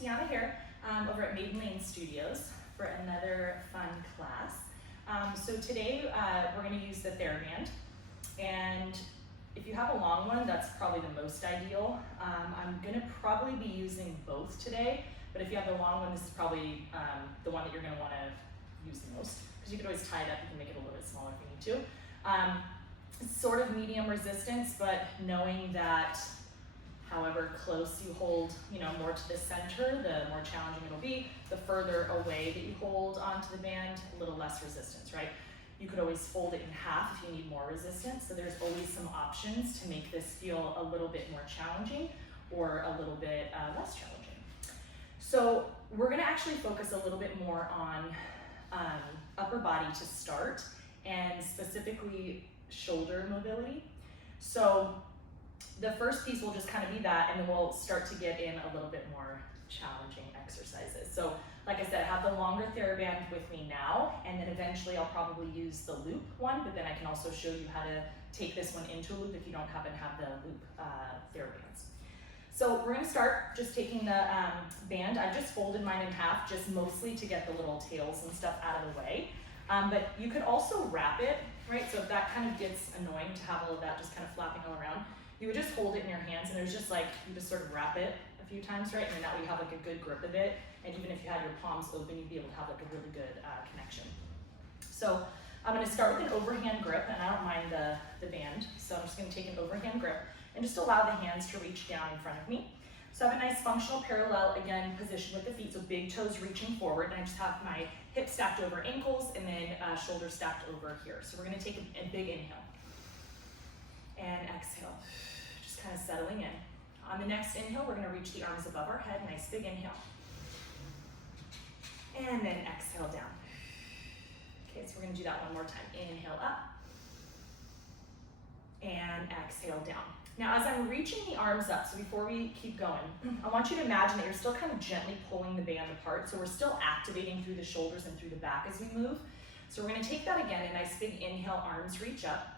Tiana here over at Maiden Lane Studios for another fun class. So today we're going to use the TheraBand, and if you have a long one, that's probably the most ideal. I'm going to probably be using both today, but if you have the long one, this is probably the one that you're going to want to use the most, because you could always tie it up. You can make it a little bit smaller if you need to. Sort of medium resistance, but knowing that however close you hold, more to the center, the more challenging it'll be. The further away that you hold onto the band, a little less resistance, right? You could always fold it in half if you need more resistance. So there's always some options to make this feel a little bit more challenging or a little bit less challenging. So we're gonna actually focus a little bit more on upper body to start, and specifically shoulder mobility. So the first piece will just kind of be that, and then we'll start to get in a little bit more challenging exercises. So like I said, I have the longer TheraBand with me now, and then eventually I'll probably use the loop one, but then I can also show you how to take this one into a loop if you don't happen to have the loop TheraBands. So we're gonna start just taking the band. I've just folded mine in half, just mostly to get the little tails and stuff out of the way. But you could also wrap it, right? So if that kind of gets annoying to have all of that just kind of flapping all around, you would just hold it in your hands, and it was just like, you just sort of wrap it a few times, right? And then that way you have like a good grip of it. And even if you had your palms open, you'd be able to have like a really good connection. So I'm gonna start with an overhand grip, and I don't mind the band. So I'm just gonna take an overhand grip and just allow the hands to reach down in front of me. So I have a nice functional parallel, again, position with the feet, so big toes reaching forward, and I just have my hips stacked over ankles, and then shoulders stacked over here. So we're gonna take a big inhale and exhale, just kind of settling in. On the next inhale, we're gonna reach the arms above our head, nice big inhale. And then exhale down. Okay, so we're gonna do that one more time. Inhale up, and exhale down. Now, as I'm reaching the arms up, so before we keep going, I want you to imagine that you're still kind of gently pulling the band apart, so we're still activating through the shoulders and through the back as we move. So we're gonna take that again, a nice big inhale, arms reach up.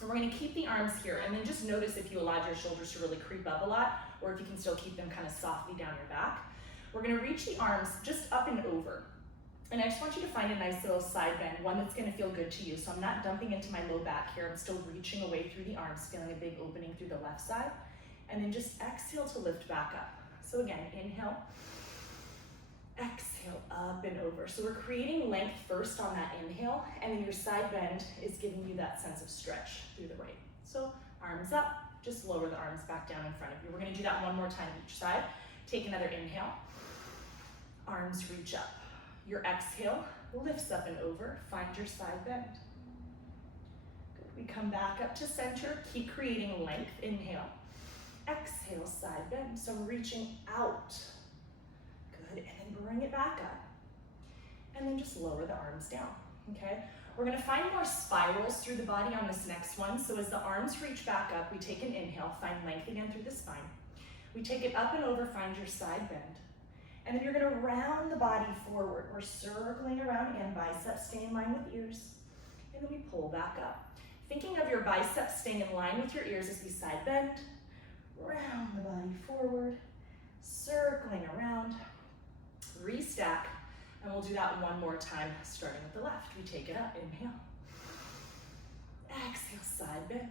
And we're gonna keep the arms here, and then just notice if you allowed your shoulders to really creep up a lot, or if you can still keep them kind of softly down your back. We're gonna reach the arms just up and over. And I just want you to find a nice little side bend, one that's gonna feel good to you. So I'm not dumping into my low back here. I'm still reaching away through the arms, feeling a big opening through the left side. And then just exhale to lift back up. So again, inhale, exhale, up and over. So we're creating length first on that inhale, and then your side bend is giving you that sense of stretch through the right. So arms up, just lower the arms back down in front of you. We're gonna do that one more time each side. Take another inhale, arms reach up. Your exhale lifts up and over, find your side bend. Good. We come back up to center, keep creating length, inhale. Exhale, side bend, so reaching out. Good, and then bring it back up. And then just lower the arms down, okay? We're gonna find more spirals through the body on this next one. So as the arms reach back up, we take an inhale, find length again through the spine. We take it up and over, find your side bend. And then you're gonna round the body forward. We're circling around, and biceps stay in line with ears. And then we pull back up. Thinking of your biceps staying in line with your ears as we side bend, round the body forward, circling around, restack, and we'll do that one more time, starting with the left. We take it up, inhale. Exhale, side bend.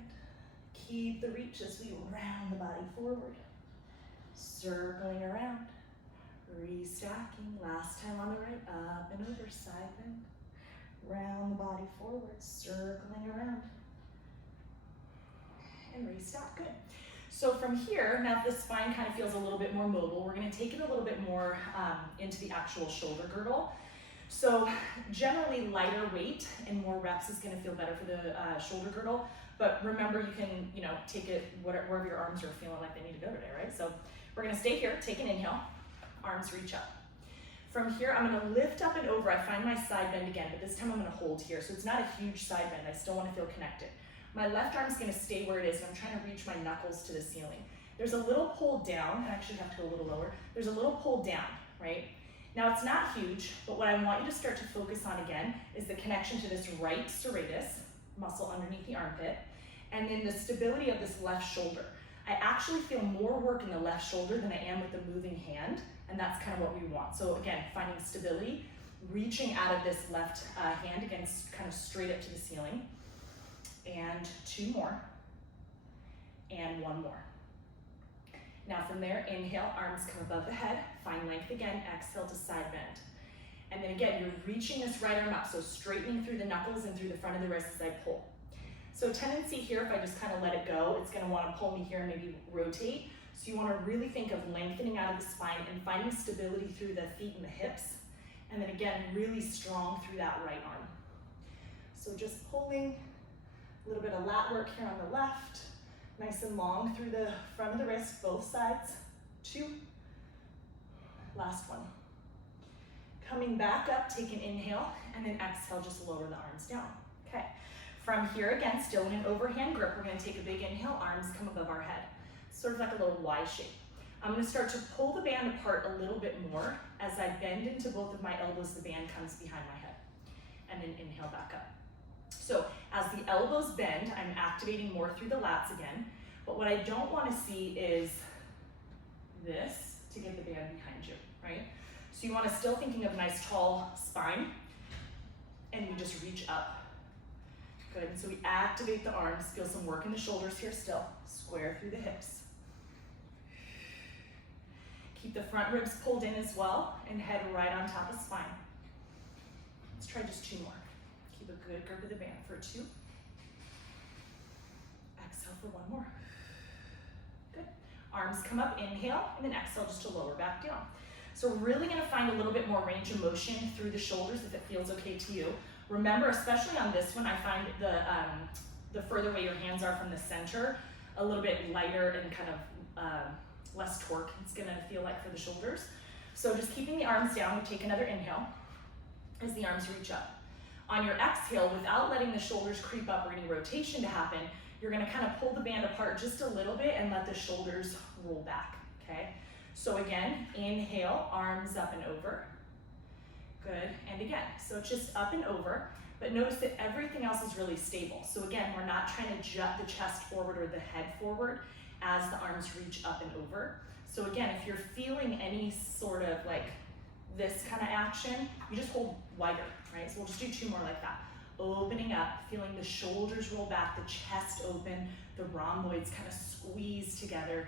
Keep the reach as we round the body forward, circling around. Restacking, last time on the right, up and over, side bend. Round the body forward, circling around. And restack, good. So from here, now the spine kind of feels a little bit more mobile, we're gonna take it a little bit more into the actual shoulder girdle. So generally lighter weight and more reps is gonna feel better for the shoulder girdle, but remember you can take it wherever your arms are feeling like they need to go today, right? So we're gonna stay here, take an inhale. Arms reach up. From here, I'm gonna lift up and over. I find my side bend again, but this time I'm gonna hold here. So it's not a huge side bend. I still wanna feel connected. My left arm's gonna stay where it is, and I'm trying to reach my knuckles to the ceiling. There's a little pull down. I actually have to go a little lower. There's a little pull down, right? Now it's not huge, but what I want you to start to focus on again is the connection to this right serratus muscle underneath the armpit, and then the stability of this left shoulder. I actually feel more work in the left shoulder than I am with the moving hand, and that's kind of what we want. So again, finding stability, reaching out of this left hand, again, kind of straight up to the ceiling. And 2 more, and 1 more. Now from there, inhale, arms come above the head, find length again, exhale to side bend. And then again, you're reaching this right arm up, so straightening through the knuckles and through the front of the wrist as I pull. So tendency here, if I just kind of let it go, it's gonna wanna pull me here and maybe rotate. So you wanna really think of lengthening out of the spine and finding stability through the feet and the hips. And then again, really strong through that right arm. So just pulling, a little bit of lat work here on the left, nice and long through the front of the wrist, both sides. 2, last one. Coming back up, take an inhale, and then exhale, just lower the arms down. Okay, from here again, still in an overhand grip, we're gonna take a big inhale, arms come above our head. Sort of like a little Y shape. I'm gonna start to pull the band apart a little bit more. As I bend into both of my elbows, the band comes behind my head. And then inhale back up. So as the elbows bend, I'm activating more through the lats again. But what I don't wanna see is this to get the band behind you, right? So you wanna still thinking of a nice tall spine, and we just reach up. Good, so we activate the arms, feel some work in the shoulders here still. Square through the hips. Keep the front ribs pulled in as well, and head right on top of spine. Let's try just 2 more. Keep a good grip of the band for 2. Exhale for 1 more. Good. Arms come up, inhale, and then exhale just to lower back down. So we're really gonna find a little bit more range of motion through the shoulders if it feels okay to you. Remember, especially on this one, I find the further away your hands are from the center, a little bit lighter and kind of less torque it's gonna feel like for the shoulders. So just keeping the arms down, we take another inhale as the arms reach up. On your exhale, without letting the shoulders creep up or any rotation to happen, you're gonna kind of pull the band apart just a little bit and let the shoulders roll back, okay? So again, inhale, arms up and over. Good, and again, so it's just up and over, but notice that everything else is really stable. So again, we're not trying to jut the chest forward or the head forward as the arms reach up and over. So again, if you're feeling any sort of like this kind of action, you just hold wider, right? So we'll just do 2 more like that. Opening up, feeling the shoulders roll back, the chest open, the rhomboids kind of squeeze together,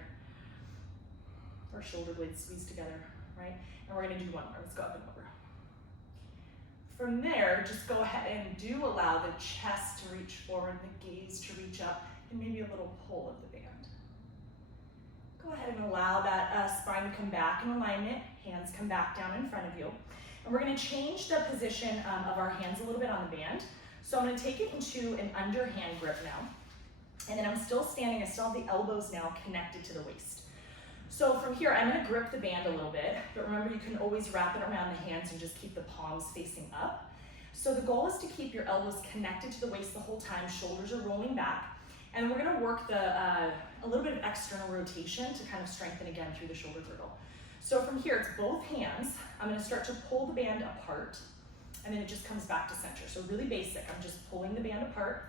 or shoulder blades squeeze together, right? And we're gonna do 1 more, let's go up and over. From there, just go ahead and do allow the chest to reach forward, the gaze to reach up, and maybe a little pull of the band. Go ahead and allow that spine to come back in alignment, hands come back down in front of you. And we're gonna change the position of our hands a little bit on the band. So I'm gonna take it into an underhand grip now. And then I'm still standing, I still have the elbows now connected to the waist. So from here, I'm gonna grip the band a little bit, but remember you can always wrap it around the hands and just keep the palms facing up. So the goal is to keep your elbows connected to the waist the whole time, shoulders are rolling back, and we're gonna work a little bit of external rotation to kind of strengthen again through the shoulder girdle. So from here, it's both hands. I'm gonna start to pull the band apart, and then it just comes back to center. So really basic, I'm just pulling the band apart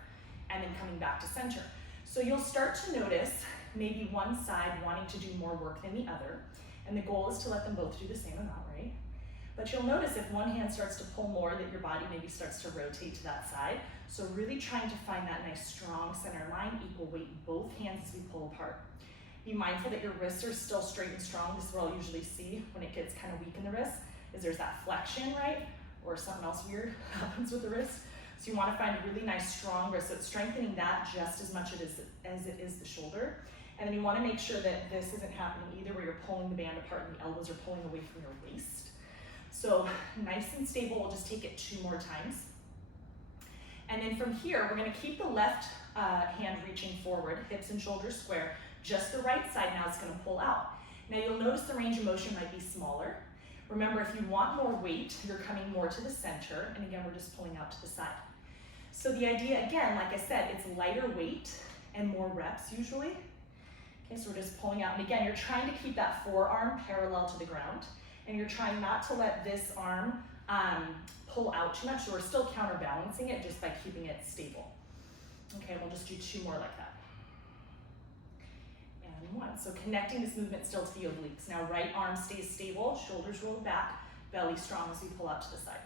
and then coming back to center. So you'll start to notice maybe one side wanting to do more work than the other, and the goal is to let them both do the same amount, right? But you'll notice if one hand starts to pull more, that your body maybe starts to rotate to that side. So really trying to find that nice strong center line, equal weight in both hands as we pull apart. Be mindful that your wrists are still straight and strong. This is what I'll usually see when it gets kind of weak in the wrist, is there's that flexion, right? Or something else weird happens with the wrist. So you wanna find a really nice strong wrist. So it's strengthening that just as much as it is the shoulder. And then you wanna make sure that this isn't happening either, where you're pulling the band apart and the elbows are pulling away from your waist. So nice and stable, we'll just take it 2 more times. And then from here, we're gonna keep the left hand reaching forward, hips and shoulders square. Just the right side now is gonna pull out. Now you'll notice the range of motion might be smaller. Remember, if you want more weight, you're coming more to the center, and again, we're just pulling out to the side. So the idea, again, like I said, it's lighter weight and more reps usually. Okay, so we're just pulling out, and again, you're trying to keep that forearm parallel to the ground, and you're trying not to let this arm pull out too much, so we're still counterbalancing it just by keeping it stable. Okay, we'll just do 2 more like that. And and 1. So connecting this movement still to the obliques. Now right arm stays stable, shoulders rolled back, belly strong as we pull out to the side.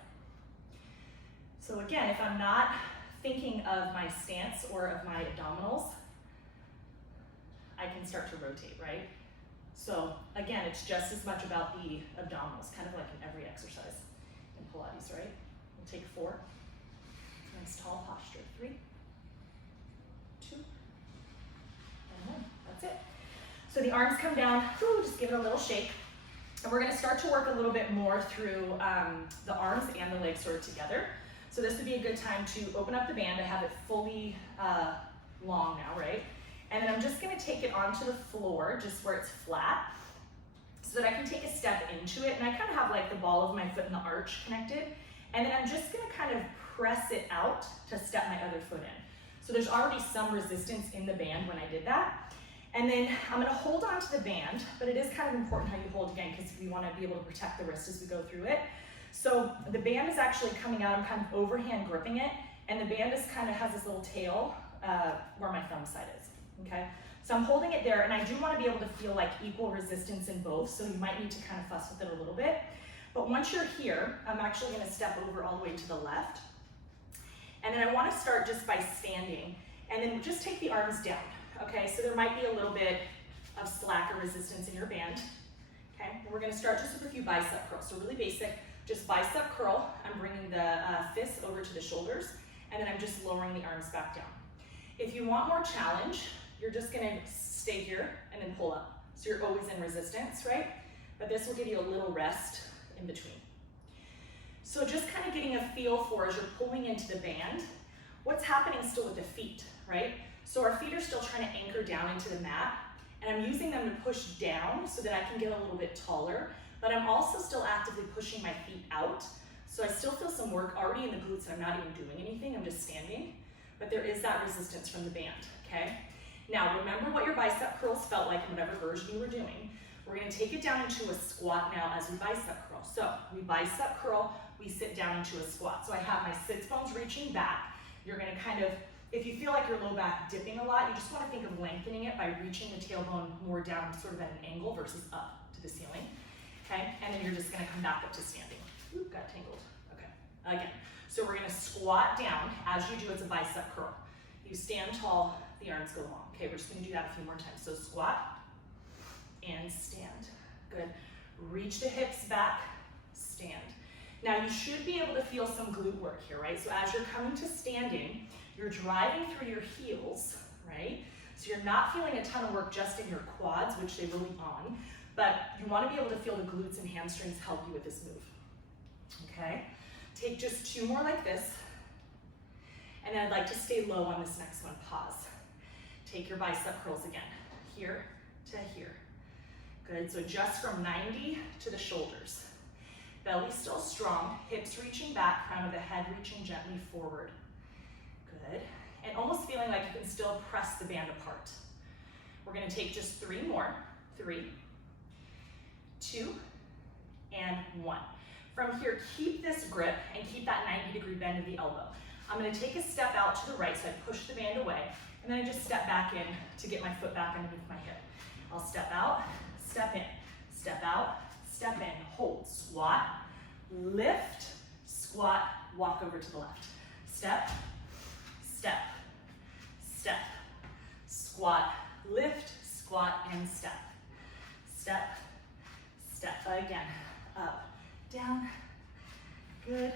So again, if I'm not thinking of my stance or of my abdominals, I can start to rotate, right? So again, it's just as much about the abdominals, kind of like in every exercise in Pilates, right? We'll take 4. Nice tall posture. 3, 2, and 1. That's it. So the arms come down, just give it a little shake. And we're gonna start to work a little bit more through the arms and the legs sort of together. So this would be a good time to open up the band. I have it fully long now, right? And then I'm just gonna take it onto the floor, just where it's flat, so that I can take a step into it. And I kind of have like the ball of my foot and the arch connected. And then I'm just gonna kind of press it out to step my other foot in. So there's already some resistance in the band when I did that. And then I'm gonna hold on to the band, but it is kind of important how you hold again, because we wanna be able to protect the wrist as we go through it. So the band is actually coming out, I'm kind of overhand gripping it, and the band is kind of has this little tail where my thumb side is, okay? So I'm holding it there, and I do wanna be able to feel like equal resistance in both, so you might need to kind of fuss with it a little bit. But once you're here, I'm actually gonna step over all the way to the left. And then I wanna start just by standing, and then just take the arms down, okay? So there might be a little bit of slack or resistance in your band, okay? And we're gonna start just with a few bicep curls, so really basic. Just bicep curl, I'm bringing the fists over to the shoulders, and then I'm just lowering the arms back down. If you want more challenge, you're just gonna stay here and then pull up. So you're always in resistance, right? But this will give you a little rest in between. So just kind of getting a feel for, as you're pulling into the band, what's happening still with the feet, right? So our feet are still trying to anchor down into the mat, and I'm using them to push down so that I can get a little bit taller. But I'm also still actively pushing my feet out. So I still feel some work already in the glutes, and I'm not even doing anything, I'm just standing. But there is that resistance from the band, okay? Now remember what your bicep curls felt like in whatever version you were doing. We're gonna take it down into a squat now as we bicep curl. So we bicep curl, we sit down into a squat. So I have my sits bones reaching back. You're gonna kind of, if you feel like your low back dipping a lot, you just wanna think of lengthening it by reaching the tailbone more down, sort of at an angle versus up to the ceiling. Okay, and then you're just gonna come back up to standing. Ooh, got tangled. Okay, again. So we're gonna squat down. As you do, it's a bicep curl. You stand tall, the arms go long. Okay, we're just gonna do that a few more times. So squat and stand. Good. Reach the hips back, stand. Now you should be able to feel some glute work here, right? So as you're coming to standing, you're driving through your heels, right? So you're not feeling a ton of work just in your quads, which they will be on, but you want to be able to feel the glutes and hamstrings help you with this move, okay? Take just 2 more like this, and then I'd like to stay low on this next one. Pause. Take your bicep curls again, here to here. Good, so just from 90 to the shoulders. Belly still strong, hips reaching back, crown of the head reaching gently forward. Good, and almost feeling like you can still press the band apart. We're gonna take just 3 more. 3, 2, and 1. From here, keep this grip and keep that 90-degree bend of the elbow. I'm gonna take a step out to the right, so I push the band away, and then I just step back in to get my foot back underneath my hip. I'll step out, step in, step out, step in, hold, squat, lift, squat, walk over to the left. Step, step, step, squat, lift, squat, and step. Step, step, again, up, down, good.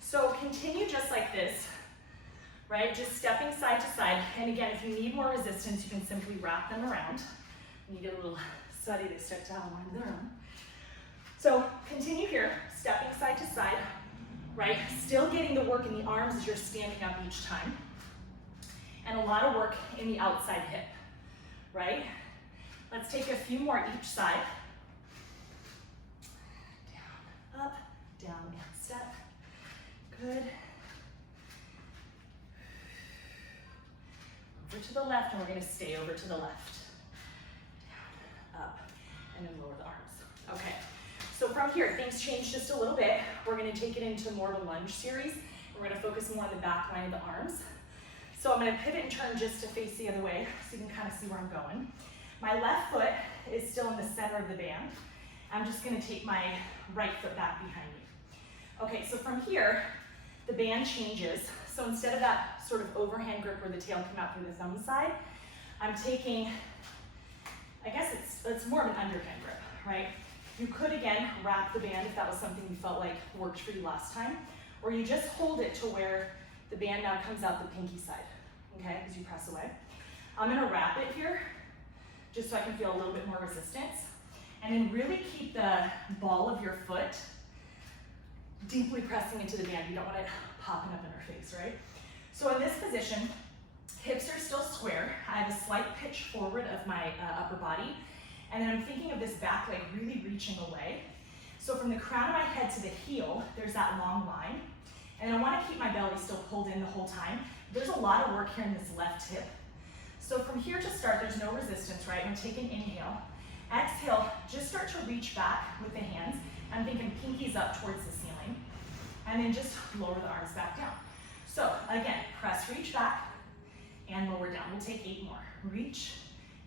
So continue just like this, right? Just stepping side to side. And again, if you need more resistance, you can simply wrap them around. And you get a little sweaty, they start to have one of their own. So continue here, stepping side to side, right? Still getting the work in the arms as you're standing up each time. And a lot of work in the outside hip, right? Let's take a few more each side. Down, up, down, and step. Good. Over to the left, and we're gonna stay over to the left. Down, up, and then lower the arms. Okay, so from here, things change just a little bit. We're gonna take it into more of a lunge series. We're gonna focus more on the back line of the arms. So I'm gonna pivot and turn just to face the other way, so you can kind of see where I'm going. My left foot is still in the center of the band. I'm just gonna take my right foot back behind me. Okay, so from here, the band changes. So instead of that sort of overhand grip where the tail came out through the thumb side, I'm taking, I guess it's more of an underhand grip, right? You could, again, wrap the band if that was something you felt like worked for you last time, or you just hold it to where the band now comes out the pinky side, okay, as you press away. I'm gonna wrap it here, just so I can feel a little bit more resistance, and then really keep the ball of your foot deeply pressing into the band. You don't want it popping up in our face, right? So in this position, hips are still square. I have a slight pitch forward of my upper body, and then I'm thinking of this back leg really reaching away. So from the crown of my head to the heel, there's that long line, and I want to keep my belly still pulled in the whole time. There's a lot of work here in this left hip. So from here to start, there's no resistance, right? I'm gonna take an inhale. Exhale, just start to reach back with the hands. I'm thinking pinkies up towards the ceiling. And then just lower the arms back down. So again, press, reach back, and lower down. We'll take 8 more. Reach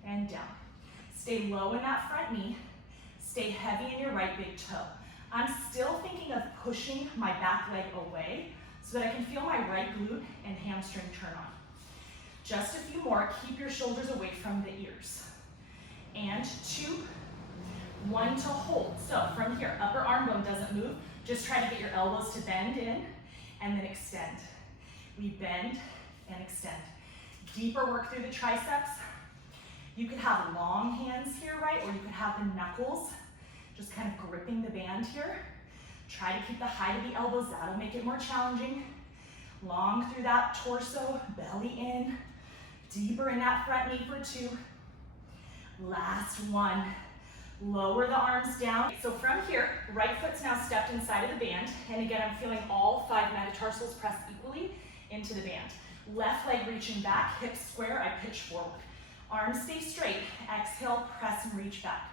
and down. Stay low in that front knee. Stay heavy in your right big toe. I'm still thinking of pushing my back leg away so that I can feel my right glute and hamstring turn on. Just a few more. Keep your shoulders away from the ears. And 2, 1 to hold. So from here, upper arm bone doesn't move. Just try to get your elbows to bend in and then extend. We bend and extend. Deeper work through the triceps. You could have long hands here, right? Or you could have the knuckles just kind of gripping the band here. Try to keep the height of the elbows. That'll make it more challenging. Long through that torso, belly in. Deeper in that front knee for 2. Last 1. Lower the arms down. So from here, right foot's now stepped inside of the band. And again, I'm feeling all 5 metatarsals pressed equally into the band. Left leg reaching back, hips square, I pitch forward. Arms stay straight. Exhale, press and reach back.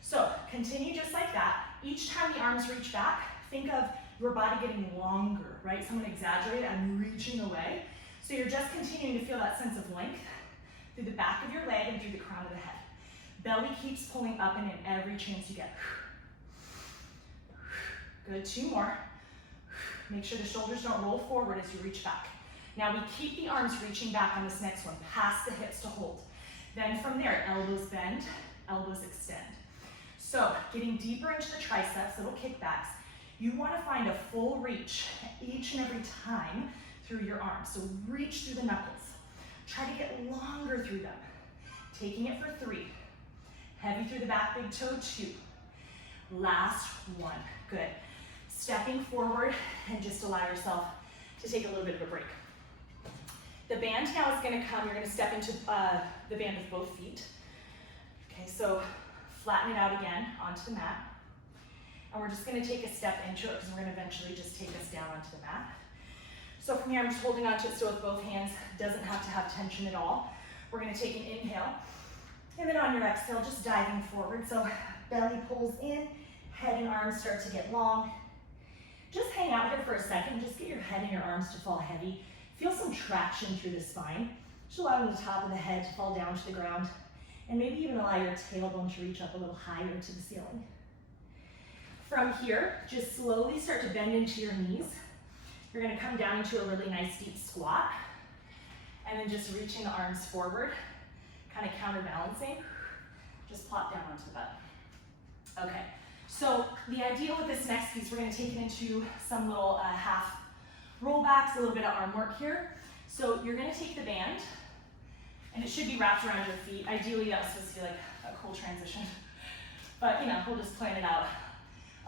So continue just like that. Each time the arms reach back, think of your body getting longer, right? So I'm gonna exaggerate it, I'm reaching away. So you're just continuing to feel that sense of length through the back of your leg and through the crown of the head. Belly keeps pulling up and in every chance you get. Good, 2 more. Make sure the shoulders don't roll forward as you reach back. Now we keep the arms reaching back on this next one, past the hips to hold. Then from there, elbows bend, elbows extend. So getting deeper into the triceps, little kickbacks. You want to find a full reach each and every time through your arms. So reach through the knuckles. Try to get longer through them. Taking it for 3. Heavy through the back big toe, 2. Last 1, good. Stepping forward and just allow yourself to take a little bit of a break. The band now is gonna come, you're gonna step into the band with both feet. Okay, so flatten it out again onto the mat. And we're just gonna take a step into it because we're gonna eventually just take us down onto the mat. So from here, I'm just holding onto it still with both hands. Doesn't have to have tension at all. We're gonna take an inhale. And then on your exhale, just diving forward. So belly pulls in, head and arms start to get long. Just hang out here for a second. Just get your head and your arms to fall heavy. Feel some traction through the spine. Just allowing the top of the head to fall down to the ground. And maybe even allow your tailbone to reach up a little higher to the ceiling. From here, just slowly start to bend into your knees. You're gonna come down into a really nice deep squat. And then just reaching the arms forward, kind of counterbalancing. Just plop down onto the butt. Okay, so the idea with this next piece, we're gonna take it into some little half rollbacks, a little bit of arm work here. So you're gonna take the band, and it should be wrapped around your feet. Ideally, that was supposed to be like a cool transition, but you know, we'll just plan it out.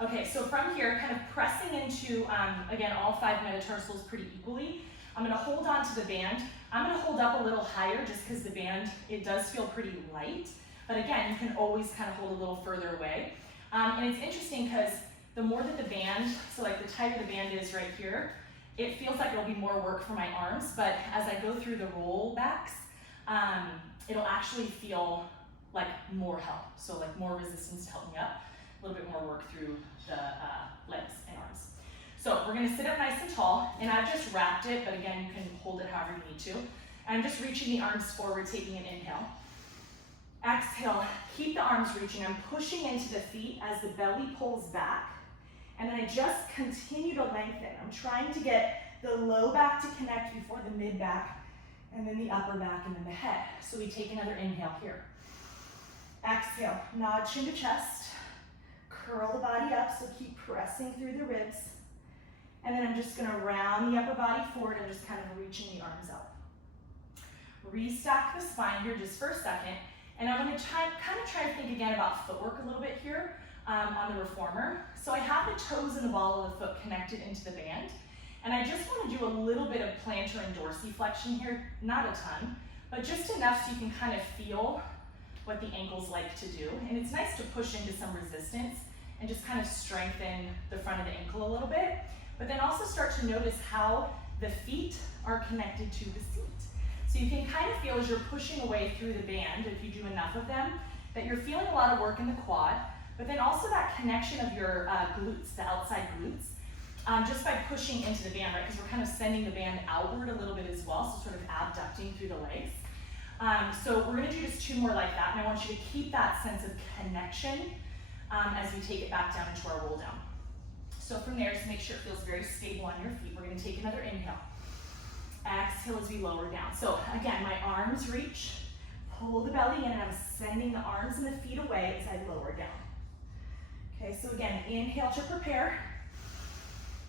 Okay, so from here, kind of pressing into, again, all 5 metatarsals pretty equally. I'm gonna hold on to the band. I'm gonna hold up a little higher just because the band, it does feel pretty light. But again, you can always kind of hold a little further away. And it's interesting because the more that the band, so like the tighter the band is right here, it feels like it'll be more work for my arms, but as I go through the rollbacks, it'll actually feel like more help. So like more resistance to help me up, a little bit more work through the legs and arms. So we're gonna sit up nice and tall, and I've just wrapped it, but again, you can hold it however you need to. I'm just reaching the arms forward, taking an inhale. Exhale, keep the arms reaching. I'm pushing into the feet as the belly pulls back. And then I just continue to lengthen. I'm trying to get the low back to connect before the mid back, and then the upper back, and then the head. So we take another inhale here. Exhale, nod chin to chest. Curl the body up, so keep pressing through the ribs. And then I'm just gonna round the upper body forward and just kind of reaching the arms out. Restack the spine here just for a second. And I'm gonna try to think again about footwork a little bit here on the reformer. So I have the toes and the ball of the foot connected into the band. And I just wanna do a little bit of plantar and dorsiflexion here, not a ton, but just enough so you can kind of feel what the ankles like to do. And it's nice to push into some resistance and just kind of strengthen the front of the ankle a little bit. But then also start to notice how the feet are connected to the seat. So you can kind of feel as you're pushing away through the band, if you do enough of them, that you're feeling a lot of work in the quad, but then also that connection of your glutes, the outside glutes, just by pushing into the band, right? Because we're kind of sending the band outward a little bit as well, so sort of abducting through the legs. So we're gonna do just 2 more like that, and I want you to keep that sense of connection as we take it back down into our roll down. So from there, just make sure it feels very stable on your feet. We're gonna take another inhale. Exhale as we lower down. So again, my arms reach, pull the belly in, and I'm sending the arms and the feet away as I lower down. Okay, so again, inhale to prepare.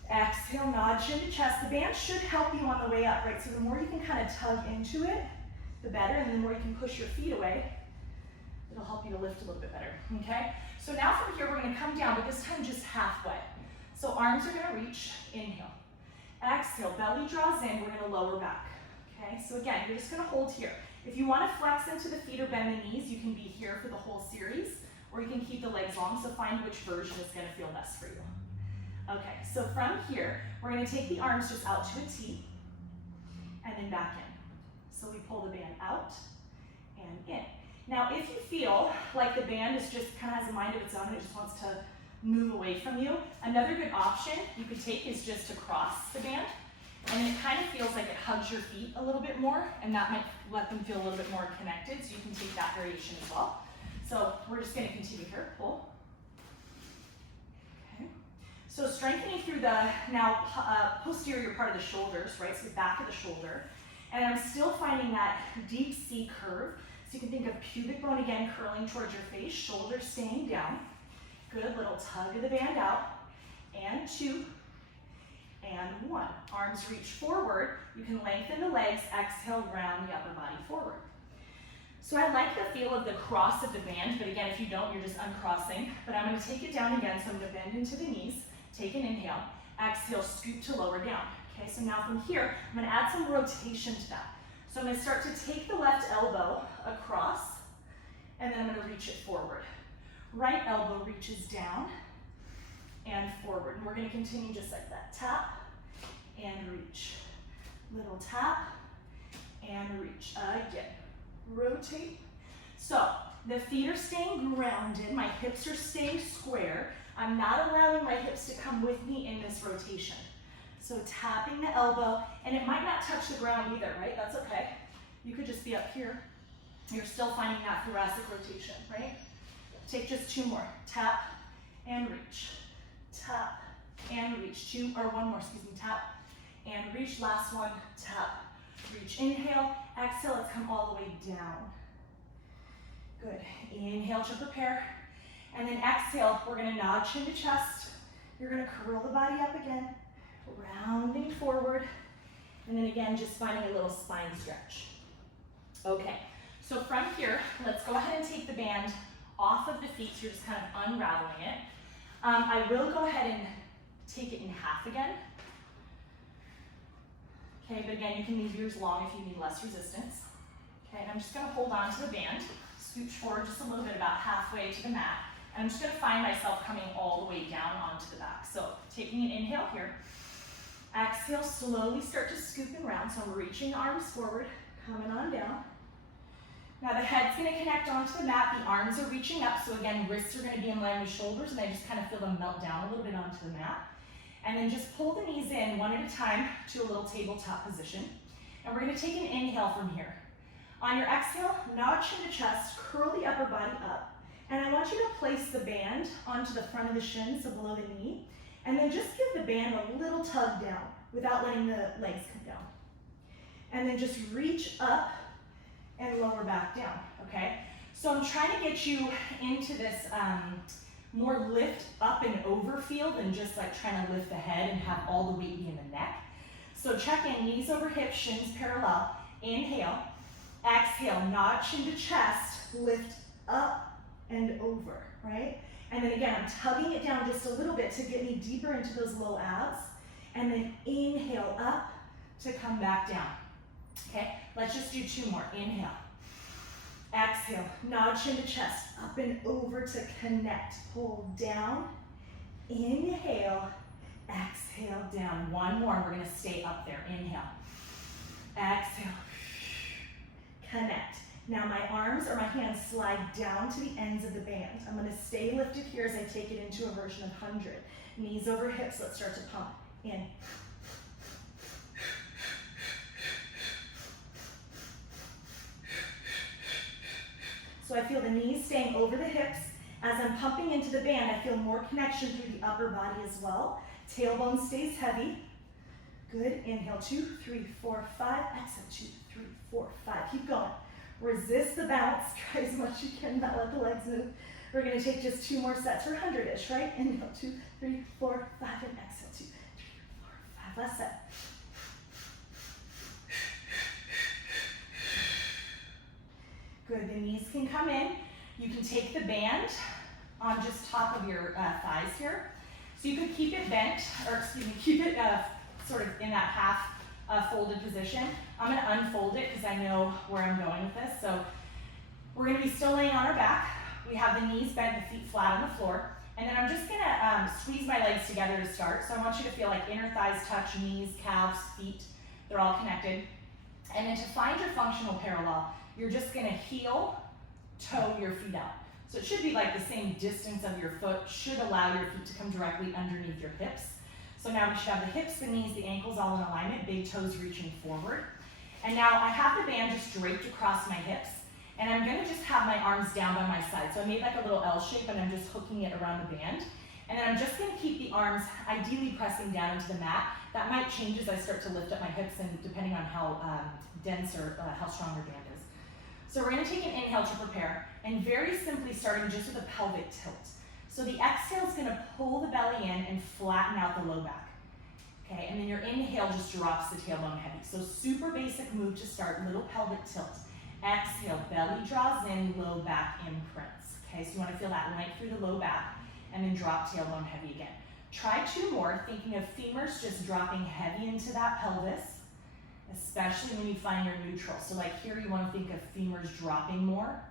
Exhale, nod chin to chest. The band should help you on the way up, right? So the more you can kind of tug into it, the better, and the more you can push your feet away, it'll help you to lift a little bit better, okay? So now from here, we're gonna come down, but this time just halfway. So arms are gonna reach, inhale. Exhale, belly draws in, we're gonna lower back, okay? So again, you're just gonna hold here. If you wanna flex into the feet or bend the knees, you can be here for the whole series, or you can keep the legs long, so find which version is gonna feel best for you. Okay, so from here, we're gonna take the arms just out to a T, and then back in. So we pull the band out and in. Now, if you feel like the band is just kind of has a mind of its own and it just wants to move away from you, another good option you could take is just to cross the band. And then it kind of feels like it hugs your feet a little bit more, and that might let them feel a little bit more connected, so you can take that variation as well. So we're just gonna continue here, pull. Okay. So strengthening through the now posterior part of the shoulders, right, so the back of the shoulder. And I'm still finding that deep C curve. So you can think of pubic bone again curling towards your face, shoulders staying down. Good, little tug of the band out. And 2, and 1. Arms reach forward. You can lengthen the legs, exhale, round the upper body forward. So I like the feel of the cross of the band, but again, if you don't, you're just uncrossing. But I'm gonna take it down again, so I'm gonna bend into the knees, take an inhale, exhale, scoop to lower down. Okay, so now from here, I'm gonna add some rotation to that. So I'm gonna start to take the left elbow across, and then I'm gonna reach it forward. Right elbow reaches down and forward. And we're gonna continue just like that. Tap and reach. Little tap and reach. Again, rotate. So the feet are staying grounded, my hips are staying square. I'm not allowing my hips to come with me in this rotation. So tapping the elbow, and it might not touch the ground either, right? That's okay. You could just be up here. You're still finding that thoracic rotation, right? Take just 2 more. Tap and reach. Tap and reach. 2 or 1 more, excuse me. Tap and reach. Last one. Tap, reach. Inhale, exhale. Let's come all the way down. Good. Inhale to prepare. And then exhale, we're gonna nod chin to chest. You're gonna curl the body up again. Rounding forward, and then again, just finding a little spine stretch. Okay, so from here, let's go ahead and take the band off of the feet, so you're just kind of unraveling it. I will go ahead and take it in half again. Okay, but again, you can leave yours long if you need less resistance. Okay, and I'm just gonna hold on to the band, scooch forward just a little bit, about halfway to the mat, and I'm just gonna find myself coming all the way down onto the back. So taking an inhale here. Exhale, slowly start to scoop and round. So I'm reaching the arms forward, coming on down. Now the head's gonna connect onto the mat, the arms are reaching up. So again, wrists are gonna be in line with shoulders, and I just kind of feel them melt down a little bit onto the mat. And then just pull the knees in one at a time to a little tabletop position. And we're gonna take an inhale from here. On your exhale, nod chin to chest, curl the upper body up. And I want you to place the band onto the front of the shin, so below the knee. And then just give the band a little tug down without letting the legs come down. And then just reach up and lower back down, okay? So I'm trying to get you into this more lift up and over feel than just like trying to lift the head and have all the weight be in the neck. So check in, knees over hips, shins parallel. Inhale, exhale, nod chin to chest, lift up and over, right? And then again, I'm tugging it down just a little bit to get me deeper into those low abs. And then inhale up to come back down. Okay, let's just do 2 more. Inhale, exhale, nod chin to chest, up and over to connect. Hold down, inhale, exhale down. 1 more, we're gonna stay up there. Inhale, exhale, connect. Now my arms or my hands slide down to the ends of the band. I'm gonna stay lifted here as I take it into a version of 100. Knees over hips, let's start to pump. In. So I feel the knees staying over the hips. As I'm pumping into the band, I feel more connection through the upper body as well. Tailbone stays heavy. Good, inhale, 2, 3, 4, 5. Exhale, 2, 3, 4, 5. Keep going. Resist the bounce, try as much as you can, not let the legs move. We're gonna take just 2 more sets for 100-ish, right? Inhale, 2, 3, 4, 5, and exhale, 2, 3, 4, 5. Last set. Good, the knees can come in. You can take the band on just top of your thighs here. So you could keep it bent, or excuse me, keep it sort of in that half folded position. I'm gonna unfold it because I know where I'm going with this. So we're gonna be still laying on our back. We have the knees bent, the feet flat on the floor. And then I'm just gonna squeeze my legs together to start. So I want you to feel like inner thighs touch, knees, calves, feet, they're all connected. And then to find your functional parallel, you're just gonna heel, toe your feet out. So it should be like the same distance of your foot, should allow your feet to come directly underneath your hips. So now we should have the hips, the knees, the ankles all in alignment, big toes reaching forward. And now I have the band just draped across my hips, and I'm gonna just have my arms down by my side. So I made like a little L shape, and I'm just hooking it around the band. And then I'm just gonna keep the arms ideally pressing down into the mat. That might change as I start to lift up my hips, and depending on how dense or how strong your band is. So we're gonna take an inhale to prepare, and very simply starting just with a pelvic tilt. So the exhale is gonna pull the belly in and flatten out the low back. Okay, and then your inhale just drops the tailbone heavy. So super basic move to start, little pelvic tilt. Exhale, belly draws in, low back imprints. Okay, so you wanna feel that length through the low back, and then drop tailbone heavy again. Try 2 more, thinking of femurs just dropping heavy into that pelvis, especially when you find your neutral. So like here, you wanna think of femurs dropping more,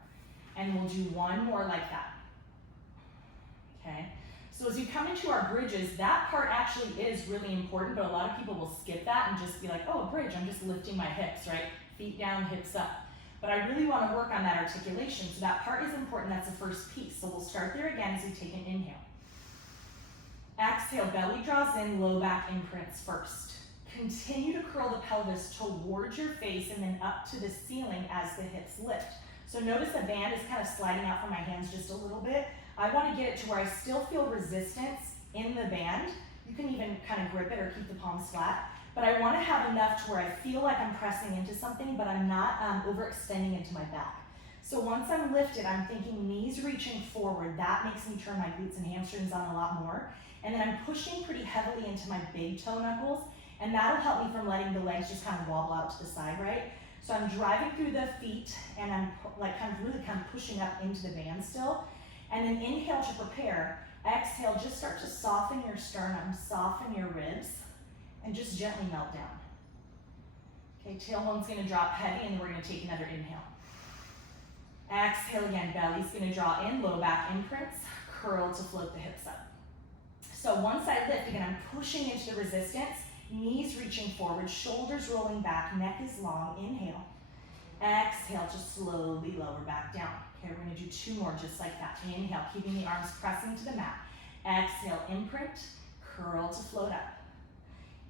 and we'll do 1 more like that. Okay, so as you come into our bridges, that part actually is really important, but a lot of people will skip that and just be like, oh, a bridge, I'm just lifting my hips, right? Feet down, hips up. But I really want to work on that articulation, so that part is important. That's the first piece. So we'll start there again as we take an inhale. Exhale, belly draws in, low back imprints first. Continue to curl the pelvis towards your face and then up to the ceiling as the hips lift. So notice the band is kind of sliding out from my hands just a little bit. I want to get it to where I still feel resistance in the band. You can even kind of grip it or keep the palms flat. But I want to have enough to where I feel like I'm pressing into something, but I'm not overextending into my back. So once I'm lifted, I'm thinking knees reaching forward. That makes me turn my glutes and hamstrings on a lot more. And then I'm pushing pretty heavily into my big toe knuckles, and that'll help me from letting the legs just kind of wobble out to the side, right? So I'm driving through the feet, and I'm like really pushing up into the band still. And then inhale to prepare. Exhale, just start to soften your sternum, soften your ribs, and just gently melt down. Okay, tailbone's gonna drop heavy, and then we're gonna take another inhale. Exhale again, belly's gonna draw in, low back imprints, curl to float the hips up. So once I lift, again, I'm pushing into the resistance, knees reaching forward, shoulders rolling back, neck is long, inhale. Exhale, just slowly lower back down. Okay, we're gonna do 2 more just like that. Inhale, keeping the arms pressing to the mat. Exhale, imprint, curl to float up.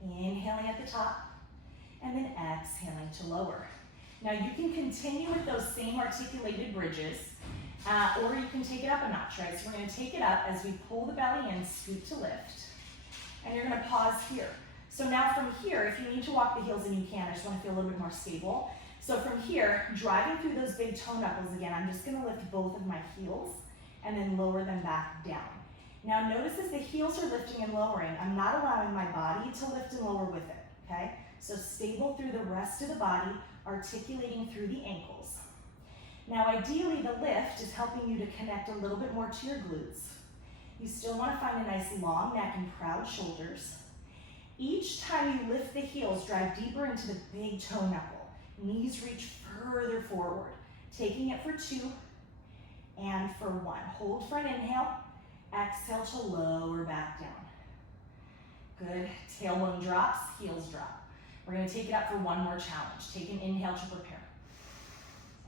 Inhaling at the top, and then exhaling to lower. Now you can continue with those same articulated bridges, or you can take it up a notch, right? So we're gonna take it up as we pull the belly in, scoop to lift, and you're gonna pause here. So now from here, if you need to walk the heels and you can, I just wanna feel a little bit more stable. So from here, driving through those big toe knuckles again, I'm just gonna lift both of my heels and then lower them back down. Now notice as the heels are lifting and lowering, I'm not allowing my body to lift and lower with it, okay? So stable through the rest of the body, articulating through the ankles. Now ideally the lift is helping you to connect a little bit more to your glutes. You still want to find a nice long neck and proud shoulders. Each time you lift the heels, drive deeper into the big toe knuckle. Knees reach further forward. Taking it for 2 and for 1. Hold for an inhale. Exhale to lower back down. Good. Tailbone drops, heels drop. We're going to take it up for one more challenge. Take an inhale to prepare.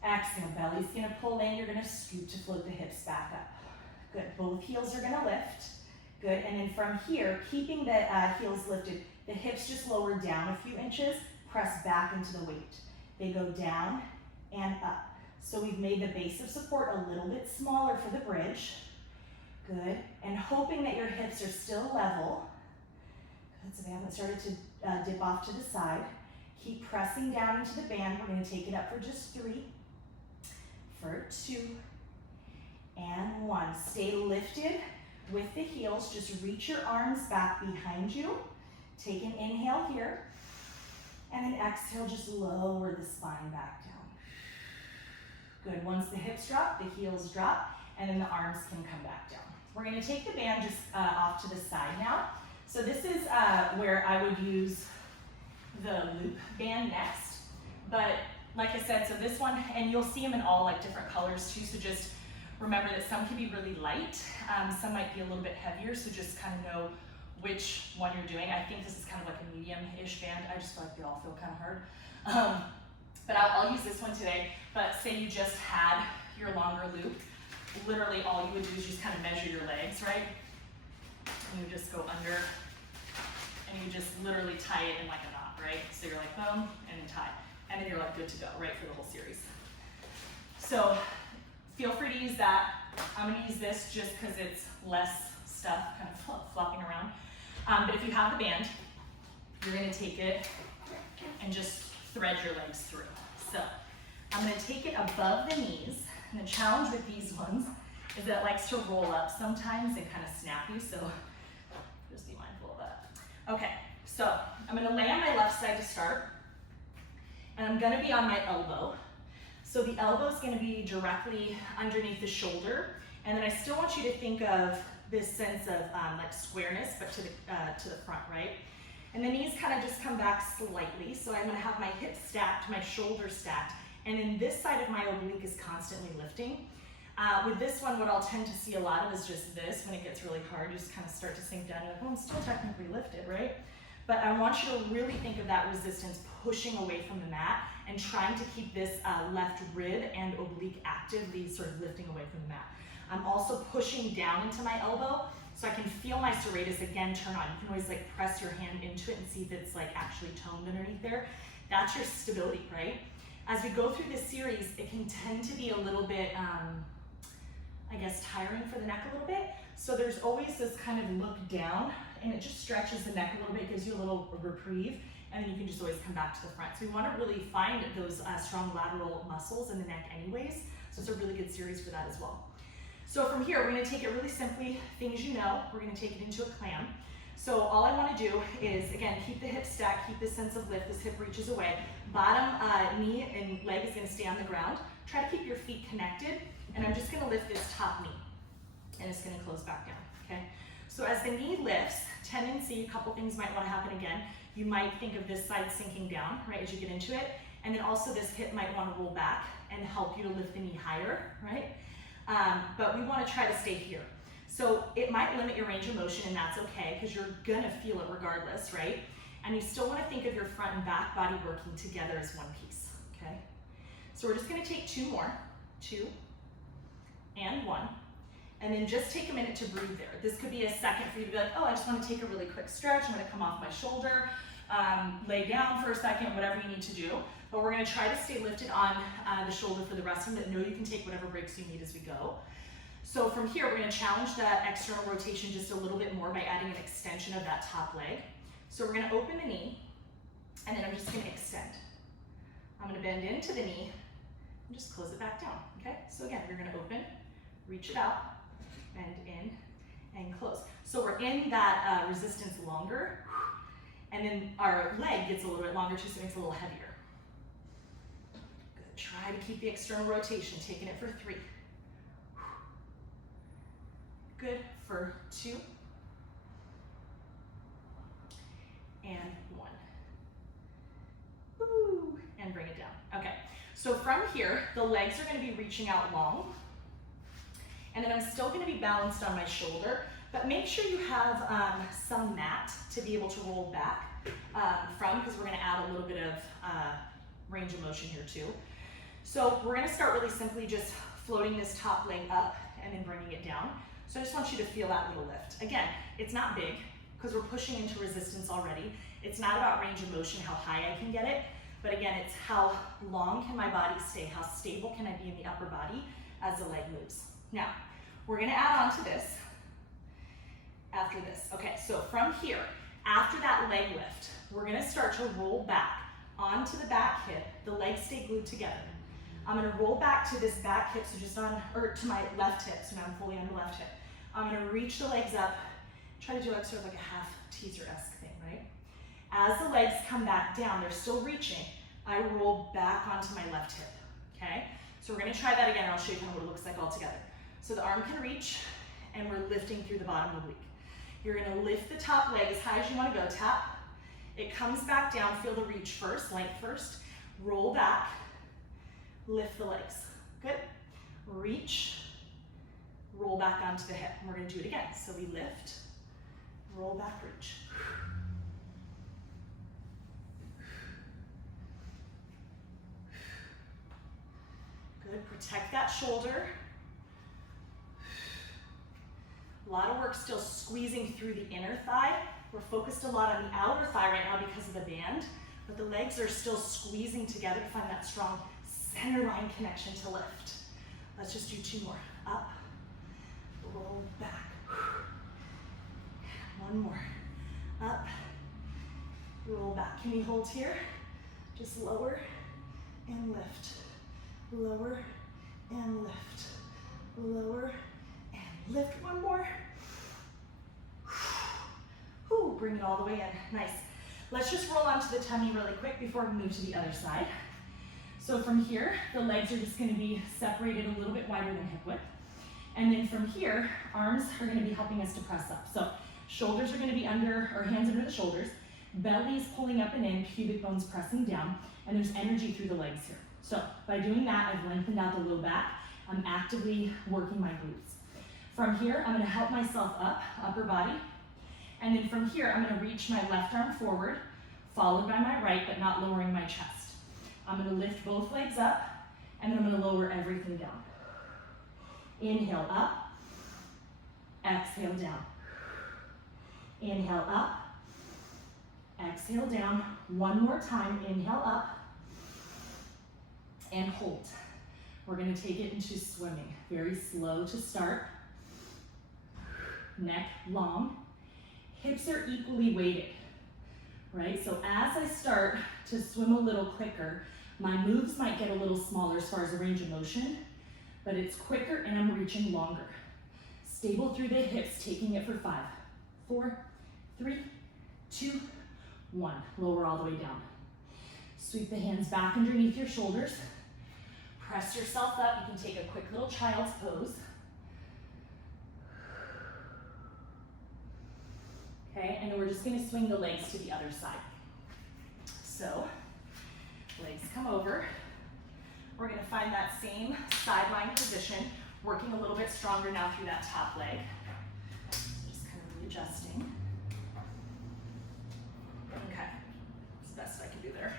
Exhale, belly's going to pull in. You're going to scoop to float the hips back up. Good. Both heels are going to lift. Good. And then from here, keeping the heels lifted, the hips just lower down a few inches. Press back into the weight. They go down and up. So we've made the base of support a little bit smaller for the bridge. Good. And hoping that your hips are still level. Good. So they haven't started to dip off to the side. Keep pressing down into the band. We're going to take it up for just 3, for 2, and 1. Stay lifted with the heels. Just reach your arms back behind you. Take an inhale here. And then exhale, just lower the spine back down. Good. Once the hips drop, the heels drop, and then the arms can come back down. We're going to take the band just off to the side now. So this is where I would use the loop band next. But like I said, so this one, and you'll see them in all like different colors too, so just remember that some can be really light, some might be a little bit heavier, so just kind of know which one you're doing. I think this is kind of like a medium-ish band. I just feel like they all feel kind of hard. But I'll use this one today. But say you just had your longer loop, literally all you would do is just kind of measure your legs, right? And you just go under, and you just literally tie it in like a knot, right? So you're like boom, and then tie. And then you're like good to go, right, for the whole series. So feel free to use that. I'm gonna use this just because it's less stuff kind of flopping around. But if you have the band, you're gonna take it and just thread your legs through. So I'm gonna take it above the knees. And the challenge with these ones is that it likes to roll up sometimes and kind of snap you, so just be mindful of that. Okay, so I'm gonna lay on my left side to start, and I'm gonna be on my elbow. So the elbow is gonna be directly underneath the shoulder, and then I still want you to think of this sense of like squareness, but to the front, right? And the knees kind of just come back slightly, so I'm gonna have my hips stacked, my shoulders stacked, and then this side of my oblique is constantly lifting. With this one, what I'll tend to see a lot of is just this. When it gets really hard, you just kind of start to sink down. You're like, well, I'm still technically lifted, right? But I want you to really think of that resistance pushing away from the mat and trying to keep this left rib and oblique actively sort of lifting away from the mat. I'm also pushing down into my elbow so I can feel my serratus again turn on. You can always like press your hand into it and see if it's like actually toned underneath there. That's your stability, right? As we go through this series, it can tend to be a little bit, I guess, tiring for the neck a little bit. So there's always this kind of look down, and it just stretches the neck a little bit, gives you a little reprieve, and then you can just always come back to the front. So we want to really find those strong lateral muscles in the neck anyways. So it's a really good series for that as well. So from here, we're going to take it really simply, things you know. We're going to take it into a clam. So all I want to do is, again, keep the hips stacked, keep this sense of lift, this hip reaches away. Bottom knee and leg is going to stay on the ground. Try to keep your feet connected, and I'm just going to lift this top knee, and it's going to close back down, okay? So as the knee lifts, tendency, a couple things might want to happen again. You might think of this side sinking down, right, as you get into it, and then also this hip might want to roll back and help you to lift the knee higher, right? But we want to try to stay here. So it might limit your range of motion, and that's okay, because you're gonna feel it regardless, right? And you still wanna think of your front and back body working together as one piece, okay? So we're just gonna take 2 more, 2 and 1, and then just take a minute to breathe there. This could be a second for you to be like, oh, I just wanna take a really quick stretch, I'm gonna come off my shoulder. lay down for a second, whatever you need to do. But we're gonna try to stay lifted on the shoulder for the rest of it. Know you can take whatever breaks you need as we go. So from here, we're gonna challenge that external rotation just a little bit more by adding an extension of that top leg. So we're gonna open the knee, and then I'm just gonna extend. I'm gonna bend into the knee, and just close it back down, okay? So again, you're gonna open, reach it out, bend in, and close. So we're in that resistance longer, and then our leg gets a little bit longer too, so it makes it a little heavier. Good, try to keep the external rotation, taking it for 3. Good, for 2, and 1. Woo, and bring it down. Okay, so from here, the legs are gonna be reaching out long, and then I'm still gonna be balanced on my shoulder, but make sure you have some mat to be able to roll back from, because we're gonna add a little bit of range of motion here too. So we're gonna start really simply just floating this top leg up and then bringing it down. So I just want you to feel that little lift. Again, it's not big because we're pushing into resistance already. It's not about range of motion, how high I can get it, but again, it's how long can my body stay, how stable can I be in the upper body as the leg moves. Now, we're gonna add on to this after this. Okay, so from here, after that leg lift, we're gonna start to roll back onto the back hip. The legs stay glued together. I'm gonna roll back to this back hip, so just on, or to my left hip, so now I'm fully on the left hip. I'm gonna reach the legs up, try to do like sort of like a half teaser-esque thing, right? As the legs come back down, they're still reaching, I roll back onto my left hip, okay? So we're gonna try that again, and I'll show you kind of what it looks like all together. So the arm can reach, and we're lifting through the bottom oblique. You're gonna lift the top leg as high as you wanna go, tap. It comes back down, feel the reach first, length first. Roll back, lift the legs. Good. Reach, roll back onto the hip. And we're gonna do it again. So we lift, roll back, reach. Good, protect that shoulder. A lot of work still squeezing through the inner thigh. We're focused a lot on the outer thigh right now because of the band, but the legs are still squeezing together to find that strong center line connection to lift. Let's just do 2 more. Up, roll back. 1 more. Up, roll back. Can we hold here? Just lower and lift. Lower and lift. Lower and lift. 1 more. Ooh, bring it all the way in. Nice. Let's just roll onto the tummy really quick before we move to the other side. So from here, the legs are just gonna be separated a little bit wider than hip width. And then from here, arms are gonna be helping us to press up. So shoulders are gonna be under, or hands under the shoulders, belly is pulling up and in, pubic bones pressing down, and there's energy through the legs here. So by doing that, I've lengthened out the low back. I'm actively working my glutes. From here, I'm gonna help myself up, upper body. And then from here, I'm gonna reach my left arm forward, followed by my right, but not lowering my chest. I'm gonna lift both legs up, and then I'm gonna lower everything down. Inhale up, exhale down. Inhale up, exhale down. 1 more time, inhale up, and hold. We're gonna take it into swimming. Very slow to start. Neck long. Hips are equally weighted, right? So as I start to swim a little quicker, my moves might get a little smaller as far as the range of motion, but it's quicker and I'm reaching longer. Stable through the hips, taking it for 5, 4, 3, 2, 1. Lower all the way down. Sweep the hands back underneath your shoulders. Press yourself up. You can take a quick little child's pose. Okay, and then we're just gonna swing the legs to the other side. So, legs come over. We're gonna find that same sideline position, working a little bit stronger now through that top leg. Just kind of readjusting. Okay, that's the best I can do there.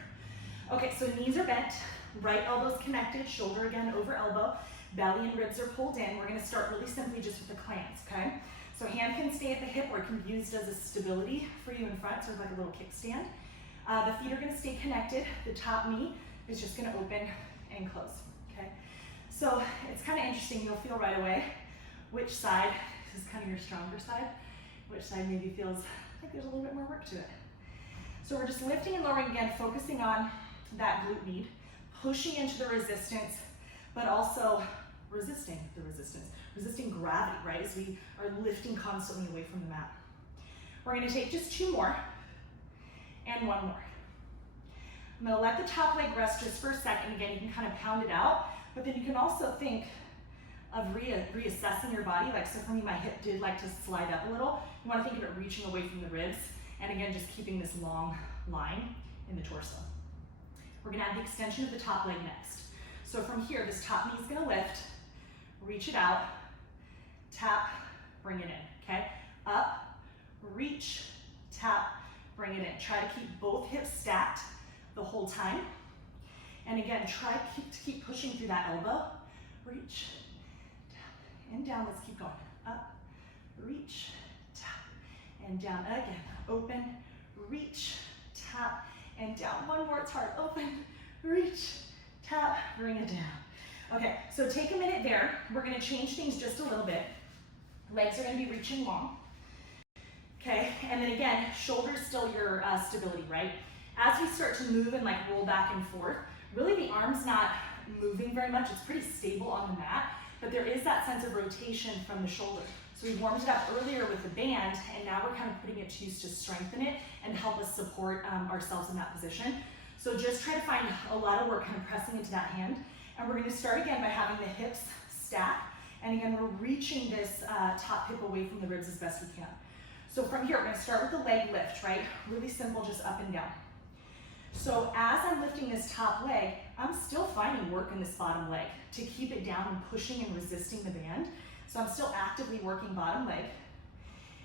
Okay, so knees are bent, right elbow's connected, shoulder again over elbow, belly and ribs are pulled in. We're gonna start really simply just with the clamps, okay? So hand can stay at the hip or it can be used as a stability for you in front, sort of like a little kickstand. The feet are gonna stay connected. The top knee is just gonna open and close, okay? So it's kind of interesting. You'll feel right away which side is kind of your stronger side, which side maybe feels like there's a little bit more work to it. So we're just lifting and lowering again, focusing on that glute med, pushing into the resistance, but also resisting the resistance, resisting gravity, right? As we are lifting constantly away from the mat. We're gonna take just 2 more and 1 more. I'm gonna let the top leg rest just for a second. Again, you can kind of pound it out, but then you can also think of reassessing your body. Like, so for me, my hip did like to slide up a little. You wanna think of it reaching away from the ribs, and again, just keeping this long line in the torso. We're gonna add the extension of the top leg next. So from here, this top knee is gonna lift, reach it out, tap, bring it in, okay? Up, reach, tap, bring it in. Try to keep both hips stacked the whole time. And again, try to keep pushing through that elbow. Reach, tap, and down. Let's keep going. Up, reach, tap, and down. Again, open, reach, tap, and down. 1 more, it's hard. Open, reach, tap, bring it down. Okay, so take a minute there. We're gonna change things just a little bit. Legs are gonna be reaching long. Okay, and then again, shoulders still your stability, right? As we start to move and like roll back and forth, really the arm's not moving very much. It's pretty stable on the mat, but there is that sense of rotation from the shoulder. So we warmed it up earlier with the band, and now we're kind of putting it to use to strengthen it and help us support ourselves in that position. So just try to find a lot of work kind of pressing into that hand. And we're gonna start again by having the hips stack. And again, we're reaching this top hip away from the ribs as best we can. So from here, we're gonna start with the leg lift, right? Really simple, just up and down. So as I'm lifting this top leg, I'm still finding work in this bottom leg to keep it down and pushing and resisting the band. So I'm still actively working bottom leg.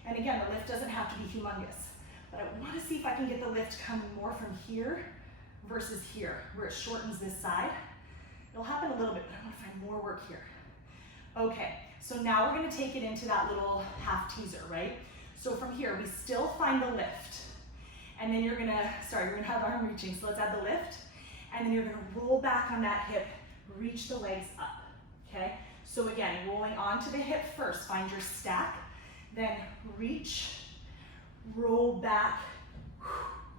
And again, the lift doesn't have to be humongous, but I wanna see if I can get the lift coming more from here versus here, where it shortens this side. It'll happen a little bit, but I wanna find more work here. Okay, so now we're gonna take it into that little half teaser, right? So from here, we still find the lift. And then you're gonna have arm reaching. So let's add the lift. And then you're gonna roll back on that hip, reach the legs up, okay? So again, rolling onto the hip first, find your stack, then reach, roll back,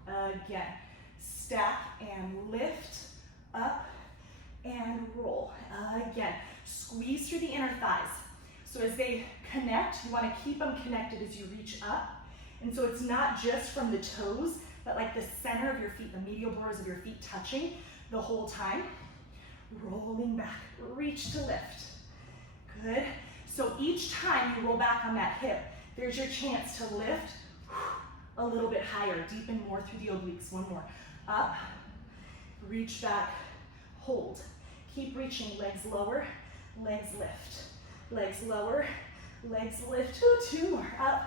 again. Stack and lift, up and roll. Again, squeeze through the inner thighs. So as they connect, you wanna keep them connected as you reach up. And so it's not just from the toes, but like the center of your feet, the medial bores of your feet touching the whole time. Rolling back, reach to lift. Good. So each time you roll back on that hip, there's your chance to lift a little bit higher, deepen more through the obliques. 1 more. Up, reach back, hold. Keep reaching, legs lower, legs lift. Legs lower, legs lift. 2 more. Up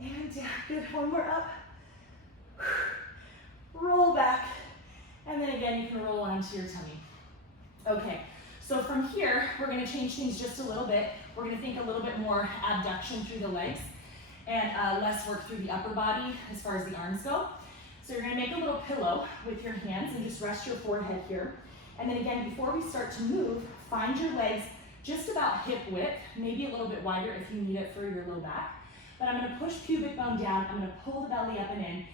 and down. Good. 1 more. Up. Roll back. And then again, you can roll onto your tummy. Okay, so from here, we're gonna change things just a little bit. We're gonna think a little bit more abduction through the legs and less work through the upper body as far as the arms go. So you're gonna make a little pillow with your hands and just rest your forehead here. And then again, before we start to move, find your legs just about hip width, maybe a little bit wider if you need it for your low back. But I'm gonna push pubic bone down, I'm gonna pull the belly up and in,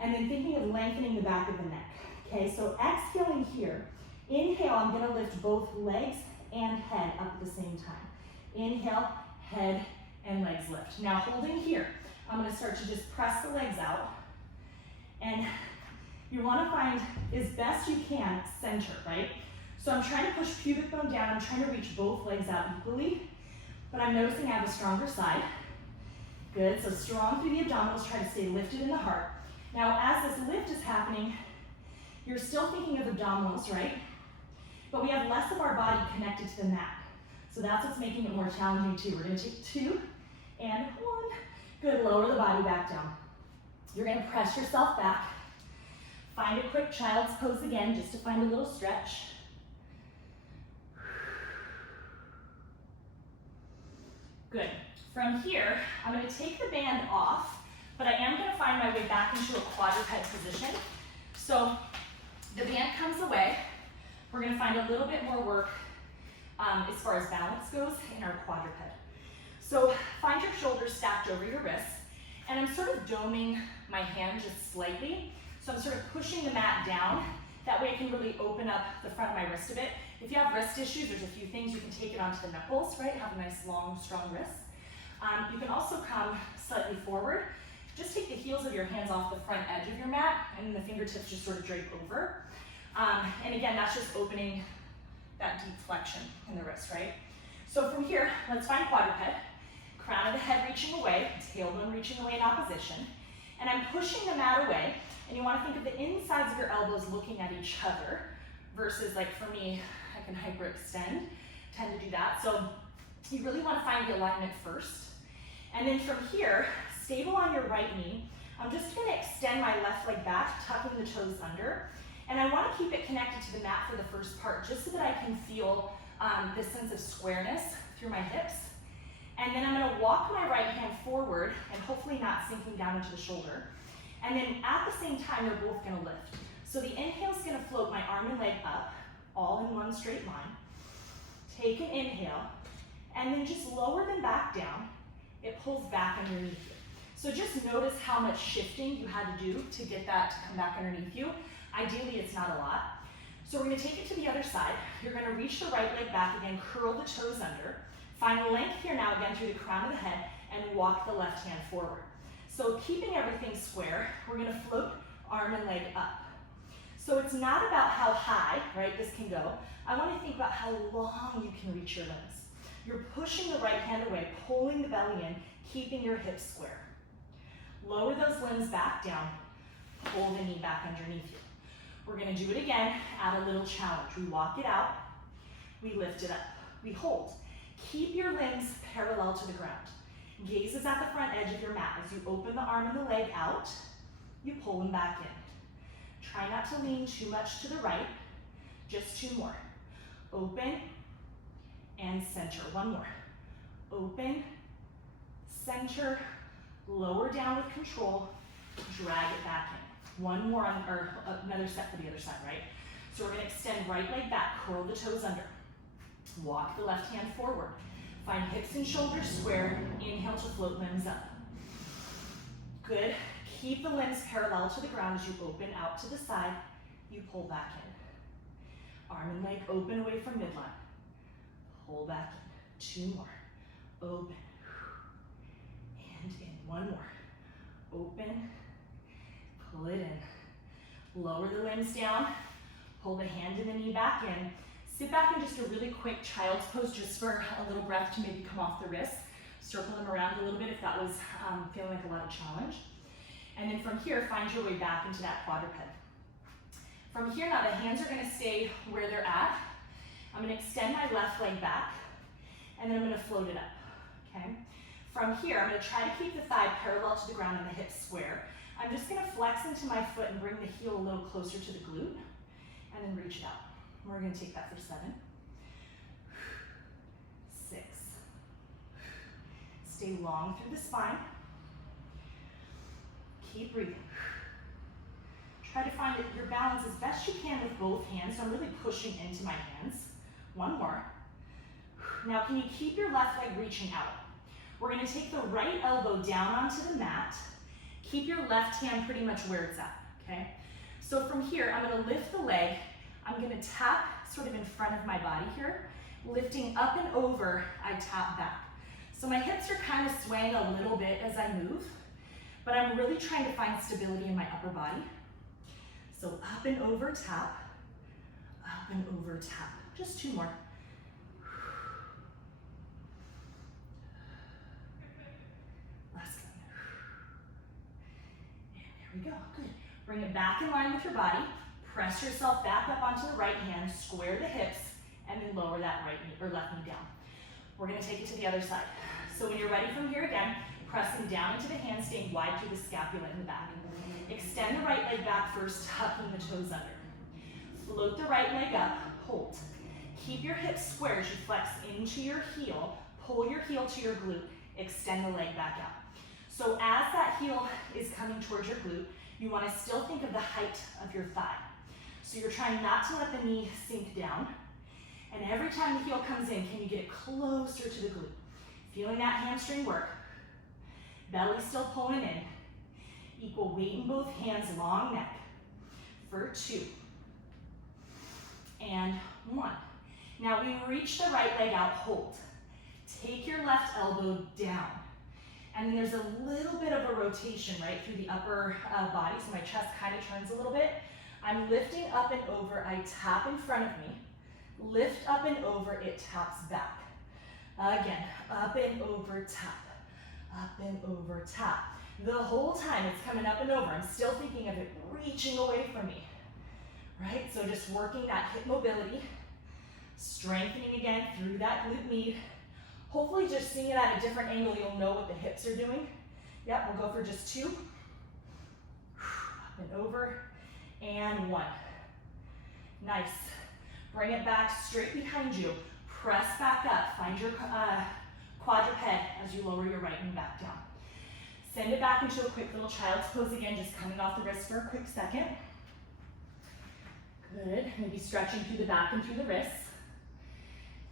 and then thinking of lengthening the back of the neck. Okay, so exhaling here. Inhale, I'm gonna lift both legs and head up at the same time. Inhale, head and legs lift. Now holding here, I'm gonna start to just press the legs out. And you wanna find, as best you can, center, right? So I'm trying to push pubic bone down, I'm trying to reach both legs out equally, but I'm noticing I have a stronger side. Good, so strong through the abdominals, try to stay lifted in the heart. Now as this lift is happening, you're still thinking of abdominals, right? But we have less of our body connected to the mat. So that's what's making it more challenging too. We're gonna take 2 and 1. Good, lower the body back down. You're gonna press yourself back. Find a quick child's pose again, just to find a little stretch. Good. From here, I'm gonna take the band off, but I am gonna find my way back into a quadruped position. So the band comes away. We're gonna find a little bit more work as far as balance goes in our quadruped. So find your shoulders stacked over your wrists, and I'm sort of doming my hand just slightly. So I'm sort of pushing the mat down. That way I can really open up the front of my wrist a bit. If you have wrist issues, there's a few things. You can take it onto the knuckles, right? Have a nice, long, strong wrist. You can also come slightly forward. Just take the heels of your hands off the front edge of your mat, and the fingertips just sort of drape over. And again, that's just opening that deep flexion in the wrist, right? So from here, let's find quadruped. Crown of the head reaching away, tailbone reaching away in opposition. And I'm pushing the mat away, and you want to think of the insides of your elbows looking at each other, versus like for me, I can hyperextend, tend to do that. So you really want to find the alignment first. And then from here, stable on your right knee. I'm just going to extend my left leg back, tucking the toes under. And I want to keep it connected to the mat for the first part, just so that I can feel this sense of squareness through my hips. And then I'm going to walk my right hand forward, and hopefully not sinking down into the shoulder. And then at the same time, they're both going to lift. So the inhale is going to float my arm and leg up, all in one straight line. Take an inhale, and then just lower them back down. It pulls back underneath you. So just notice how much shifting you had to do to get that to come back underneath you. Ideally, it's not a lot. So we're going to take it to the other side. You're going to reach the right leg back again, curl the toes under. Find length here now again through the crown of the head, and walk the left hand forward. So keeping everything square, we're going to float arm and leg up. So it's not about how high, right, this can go. I want to think about how long you can reach your limbs. You're pushing the right hand away, pulling the belly in, keeping your hips square. Lower those limbs back down, pull the knee back underneath you. We're going to do it again, add a little challenge. We walk it out, we lift it up, we hold. Keep your limbs parallel to the ground. Gaze is at the front edge of your mat. As you open the arm and the leg out, you pull them back in. Try not to lean too much to the right. Just two more. Open and center. One more. Open, center, lower down with control, drag it back in. One more, or another set for the other side, right? So we're going to extend right leg back, curl the toes under. Walk the left hand forward. Find hips and shoulders square. Inhale to float limbs up. Good. Keep the limbs parallel to the ground as you open out to the side. You pull back in. Arm and leg open away from midline. Pull back in. Two more. Open. And in. One more. Open. Pull it in. Lower the limbs down. Pull the hand and the knee back in. Sit back in just a really quick child's pose, just for a little breath to maybe come off the wrists. Circle them around a little bit if that was feeling like a lot of challenge. And then from here, find your way back into that quadruped. From here now, the hands are going to stay where they're at. I'm going to extend my left leg back, and then I'm going to float it up, okay? From here, I'm going to try to keep the thigh parallel to the ground and the hips square. I'm just going to flex into my foot and bring the heel a little closer to the glute, and then reach it out. We're going to take that for 7, 6. Stay long through the spine. Keep breathing. Try to find your balance as best you can with both hands. So I'm really pushing into my hands. One more. Now, can you keep your left leg reaching out? We're going to take the right elbow down onto the mat. Keep your left hand pretty much where it's at, okay? So from here, I'm going to lift the leg. I'm going to tap sort of in front of my body here. Lifting up and over, I tap back. So my hips are kind of swaying a little bit as I move, but I'm really trying to find stability in my upper body. So up and over, tap. Up and over, tap. Just 2 more. Last one. And there we go, good. Bring it back in line with your body. Press yourself back up onto the right hand, square the hips, and then lower that right knee or left knee down. We're going to take it to the other side. So when you're ready from here again, pressing down into the hand, staying wide through the scapula in the back. Extend the right leg back first, tucking the toes under. Float the right leg up, hold. Keep your hips square as you flex into your heel. Pull your heel to your glute, extend the leg back out. So as that heel is coming towards your glute, You want to still think of the height of your thigh. So you're trying not to let the knee sink down. And every time the heel comes in, can you get it closer to the glute? Feeling that hamstring work. Belly still pulling in. Equal weight in both hands, long neck. For 2. And 1. Now we reach the right leg out, hold. Take your left elbow down. And then there's a little bit of a rotation right through the upper body, so my chest kind of turns a little bit. I'm lifting up and over, I tap in front of me. Lift up and over, it taps back. Again, up and over, tap. Up and over, tap. The whole time it's coming up and over. I'm still thinking of it reaching away from me, right? So just working that hip mobility, strengthening again through that glute med. Hopefully just seeing it at a different angle, you'll know what the hips are doing. Yep, we'll go for just 2. Up and over, and 1. Nice. Bring it back straight behind you. Press back up. Find your quadruped as you lower your right knee back down. Send it back into a quick little child's pose again, just coming off the wrist for a quick second. Good. Maybe stretching through the back and through the wrists.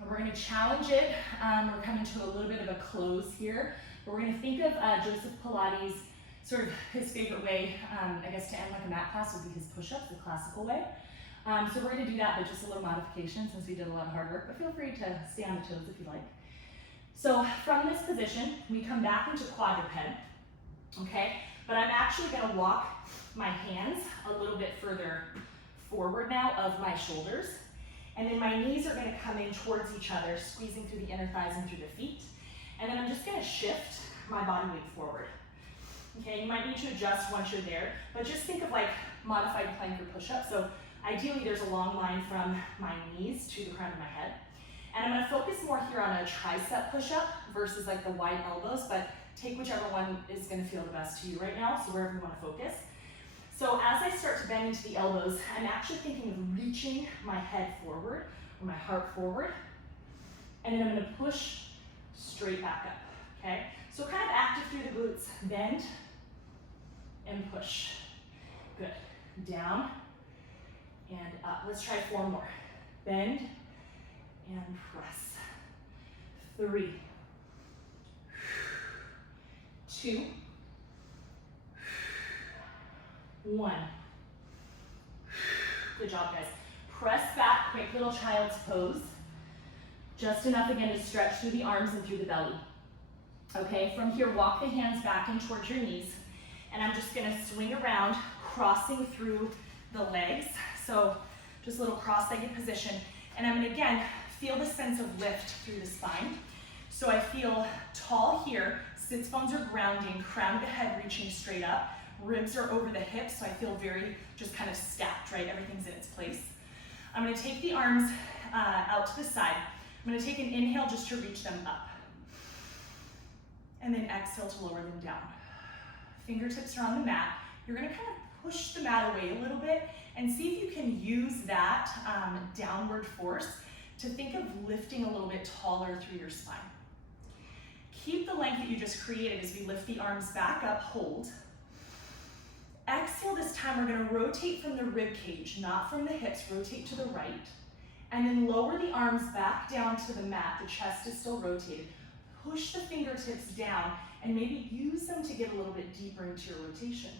And we're going to challenge it. We're coming to a little bit of a close here. But we're going to think of Joseph Pilates, sort of his favorite way, I guess, to end like a mat class would be his push-ups, the classical way. So we're going to do that, but just a little modification since we did a lot of hard work. But feel free to stay on the toes if you like. So from this position, we come back into quadruped, okay? But I'm actually going to walk my hands a little bit further forward now of my shoulders. And then my knees are going to come in towards each other, squeezing through the inner thighs and through the feet. And then I'm just going to shift my body weight forward. Okay, you might need to adjust once you're there, but just think of like modified plank or push-up. So ideally there's a long line from my knees to the crown of my head. And I'm going to focus more here on a tricep push-up versus like the wide elbows, but take whichever one is going to feel the best to you right now, so wherever you want to focus. So as I start to bend into the elbows, I'm actually thinking of reaching my head forward, or my heart forward, and then I'm going to push straight back up, okay? So kind of active through the glutes, bend and push. Good. Down and up. Let's try 4 more. Bend and press. 3, 2, 1. Good job, guys. Press back, quick little child's pose. Just enough again to stretch through the arms and through the belly. Okay, from here, walk the hands back in towards your knees. And I'm just gonna swing around, crossing through the legs. So just a little cross-legged position. And I'm gonna, again, feel the sense of lift through the spine. So I feel tall here, sits bones are grounding, crown to head reaching straight up. Ribs are over the hips, so I feel very just kind of stacked, right? Everything's in its place. I'm gonna take the arms out to the side. I'm gonna take an inhale just to reach them up. And then exhale to lower them down. Fingertips are on the mat. You're gonna kind of push the mat away a little bit and see if you can use that downward force to think of lifting a little bit taller through your spine. Keep the length that you just created as we lift the arms back up, hold. Exhale, this time we're gonna rotate from the rib cage, not from the hips, rotate to the right. And then lower the arms back down to the mat, the chest is still rotated. Push the fingertips down and maybe use them to get a little bit deeper into your rotation.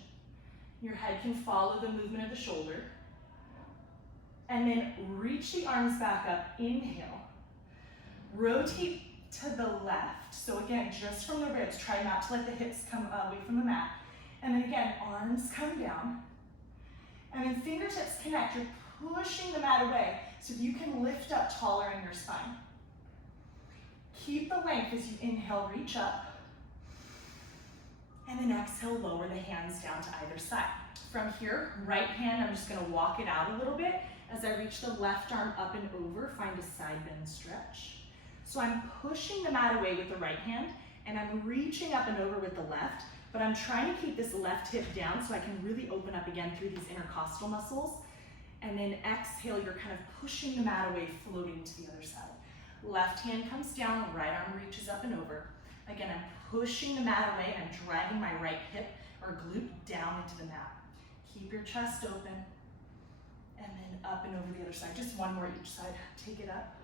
Your head can follow the movement of the shoulder. And then reach the arms back up, inhale. Rotate to the left. So again, just from the ribs, try not to let the hips come away from the mat. And then again, arms come down. And then fingertips connect. You're pushing the mat away so you can lift up taller in your spine. Keep the length as you inhale, reach up. And then exhale, lower the hands down to either side. From here, right hand, I'm just gonna walk it out a little bit as I reach the left arm up and over, find a side bend stretch. So I'm pushing the mat away with the right hand, and I'm reaching up and over with the left, but I'm trying to keep this left hip down so I can really open up again through these intercostal muscles. And then exhale, you're kind of pushing the mat away, floating to the other side. Left hand comes down, right arm reaches up and over. Again, I'm pushing the mat away and I'm dragging my right hip or glute down into the mat. Keep your chest open. And then up and over the other side. Just one more each side. Take it up.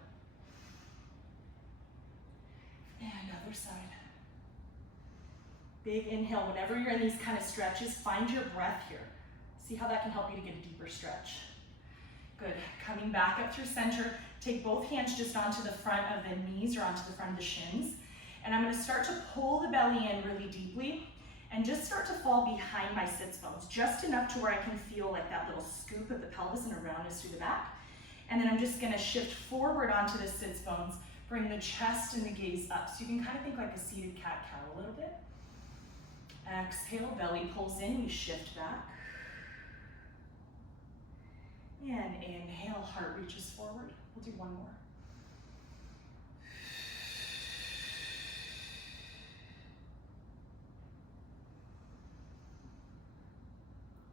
And other side. Big inhale. Whenever you're in these kind of stretches, find your breath here. See how that can help you to get a deeper stretch. Good. Coming back up through center. Take both hands just onto the front of the knees or onto the front of the shins. And I'm going to start to pull the belly in really deeply and just start to fall behind my sits bones, just enough to where I can feel like that little scoop of the pelvis and a roundness through the back. And then I'm just going to shift forward onto the sits bones, bring the chest and the gaze up. So you can kind of think like a seated cat-cow a little bit. Exhale, belly pulls in, we shift back. And inhale, heart reaches forward. We'll do one more.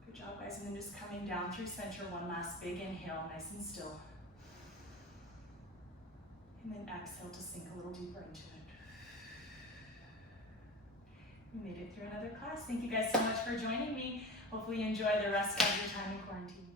Good job, guys. And then just coming down through center, one last big inhale, nice and still. And then exhale to sink a little deeper into it. We made it through another class. Thank you guys so much for joining me. Hopefully you enjoy the rest of your time in quarantine.